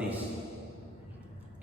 30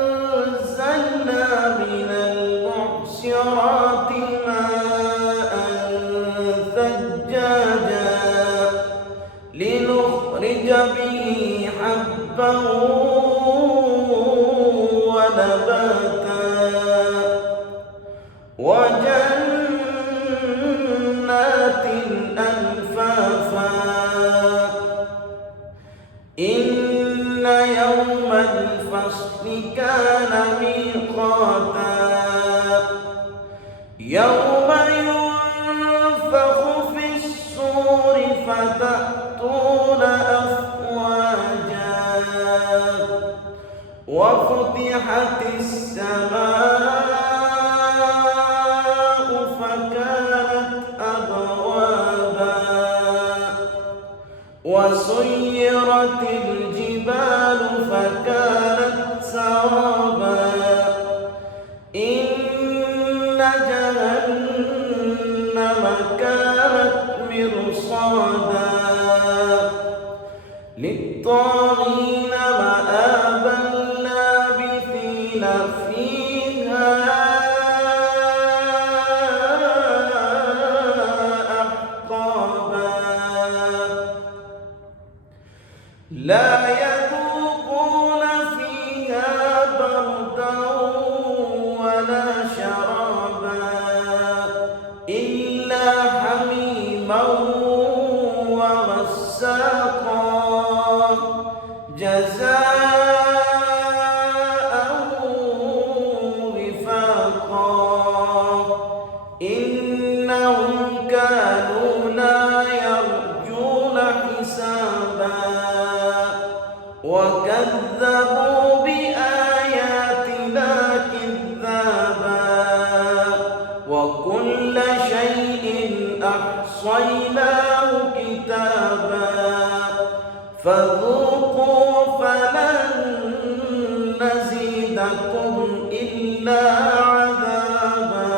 وأنزلنا من المعصرات ماء ثجاجا لنخرج به حبا ونباتا وجنات ألفافا إن يوم الفصل كان ميقاتا يوم ينفخ في الصور فتأتون أفواجا وفتحت السماء فكانت أبوابا وسيرت الجبال فكانت سرابا إن جهنم كانت مرصادا للطاغين مآبا لابثين فيها أحقابا لا يذوقون فيها بردا ولا شرابا إلا حميما وغساقا جزاء وفاقا إنهم كانوا لا يرجون حسابا وكذبوا بآياتنا كذابا وكل شيء أحصيناه كتابا فذوقوا فلن نزيدكم إلا عذابا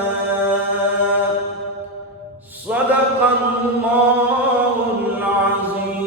صدق الله العظيم।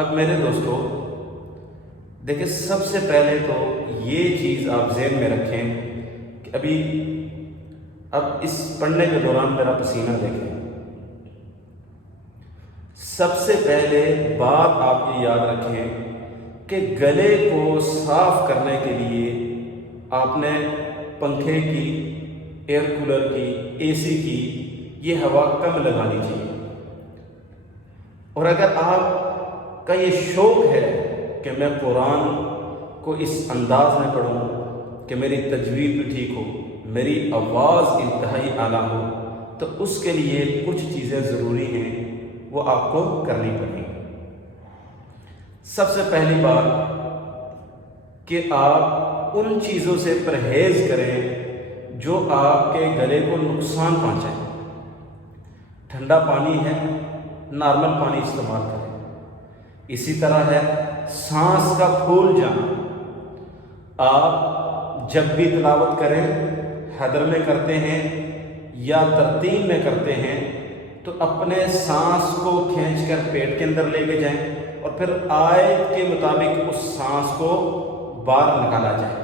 اب میرے دوستو دیکھیں، سب سے پہلے تو یہ چیز آپ ذہن میں رکھیں کہ اب اس پڑھنے کے دوران میرا پسینہ دیکھیں، سب سے پہلے بات آپ یہ یاد رکھیں کہ گلے کو صاف کرنے کے لیے آپ نے پنکھے کی، ایئر کولر کی، اے سی کی یہ ہوا کم لگانی چاہیے۔ اور اگر آپ کا یہ شوق ہے کہ میں قرآن کو اس انداز میں پڑھوں کہ میری تجوید بھی ٹھیک ہو، میری آواز انتہائی اعلیٰ ہو، تو اس کے لیے کچھ چیزیں ضروری ہیں، وہ آپ کو کرنی پڑیں گی۔ سب سے پہلی بات کہ آپ ان چیزوں سے پرہیز کریں جو آپ کے گلے کو نقصان پہنچائیں۔ ٹھنڈا پانی ہے، نارمل پانی استعمال کریں۔ اسی طرح ہے سانس کا پھول جانا، آپ جب بھی تلاوت کریں، حدر میں کرتے ہیں یا ترتیل میں کرتے ہیں، تو اپنے سانس کو کھینچ کر پیٹ کے اندر لے کے جائیں اور پھر آیت کے مطابق اس سانس کو باہر نکالا جائے۔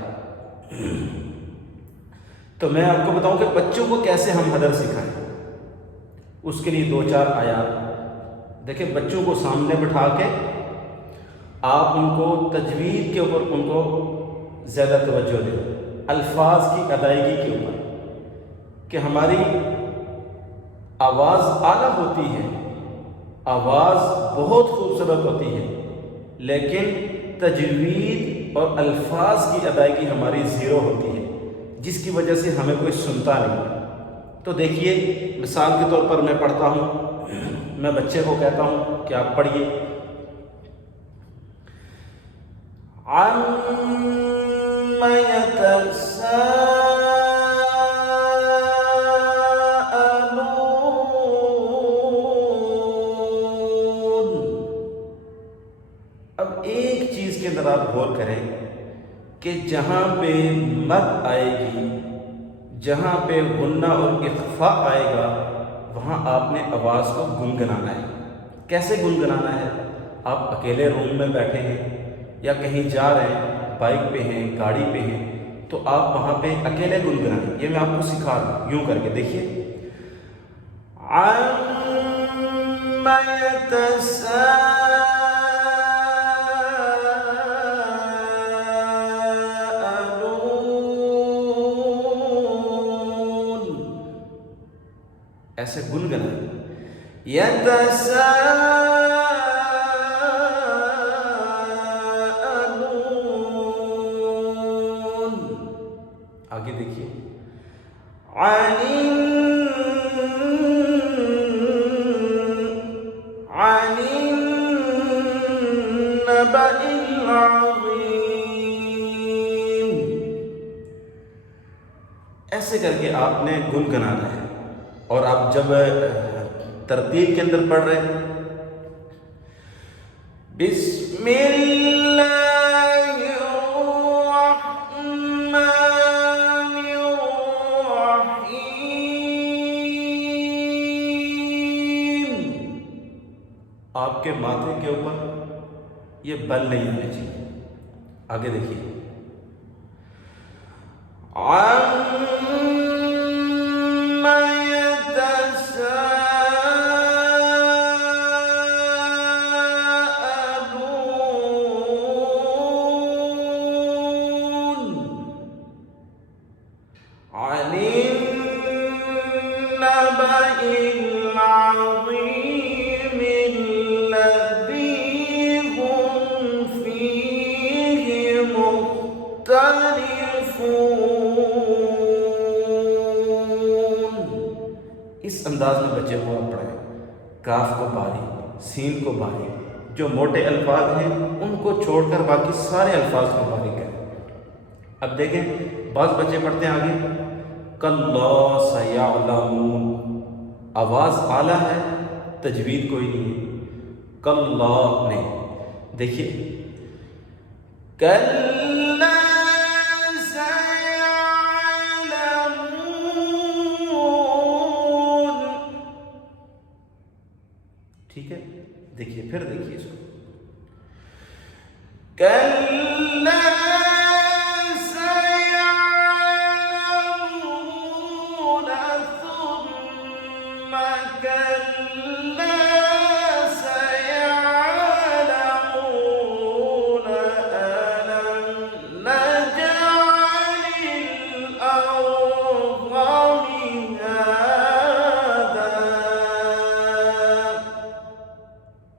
تو میں آپ کو بتاؤں کہ بچوں کو کیسے ہم حدر سکھائیں، اس کے لیے 2-4 آیات دیکھیں۔ بچوں کو سامنے بٹھا کے آپ ان کو تجوید کے اوپر ان کو زیادہ توجہ دیں، الفاظ کی ادائیگی کے اوپر، کہ ہماری آواز اعلیٰ ہوتی ہے، آواز بہت خوبصورت ہوتی ہے، لیکن تجوید اور الفاظ کی ادائیگی ہماری زیرو ہوتی ہے، جس کی وجہ سے ہمیں کوئی سنتا نہیں۔ تو دیکھیے، مثال کے طور پر میں پڑھتا ہوں، میں بچے کو کہتا ہوں کہ آپ پڑھیے، عَمَّ يَتَسَاءَلُونَ، اب ایک چیز کے اندر آپ غور کریں کہ جہاں پہ مد آئے گی، جہاں پہ غنہ اور اخفاء آئے گا، وہاں آپ نے آواز کو گنگنانا ہے۔ کیسے گنگنانا ہے؟ آپ اکیلے روم میں بیٹھے ہیں یا کہیں جا رہے ہیں، بائک پہ ہیں، گاڑی پہ ہیں، تو آپ وہاں پہ اکیلے گنگنائیں۔ یہ میں آپ کو سکھا رہا ہوں، یوں کر کے دیکھیے، عَمَّ يَتَسَاءَلُونَ، ایسے گنگنائیں، یتساءلون، آگے دیکھیے، عن النبأ العظیم، ایسے کر کے آپ نے گنگنانا ہے۔ اور آپ جب ترتیل کے اندر پڑھ رہے ہیں، بسم اللہ الرحمن الرحیم، آپ کے ماتھے کے اوپر یہ بل نہیں ہونے چاہیے۔ آگے دیکھیے، عن النبأ العظيم الذي هم فيه مختلفون، اس انداز میں بچے کو آپ پڑھائیں، کاف کو باریک، سین کو باریک، جو موٹے الفاظ ہیں ان کو چھوڑ کر باقی سارے الفاظ کو باریک کریں۔ اب دیکھیں، بعض بچے پڑھتے ہیں آگے، کَلَّا سَيَعْلَمُونَ، آواز اعلیٰ ہے، تجوید کوئی نہیں ہے، کَلَّا نہیں۔ دیکھیے، کَلَّا سَيَعْلَمُونَ، ٹھیک ہے؟ دیکھیے، پھر دیکھیے اس کو، كلا سيعلمون ثم كلا سيعلمون ألم نجعل الأرض مهادا.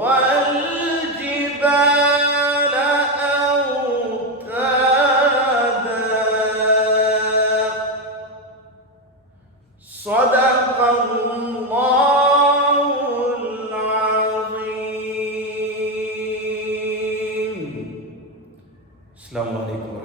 والجبال أوتادا. صدق الله العظيم. السلام عليكم.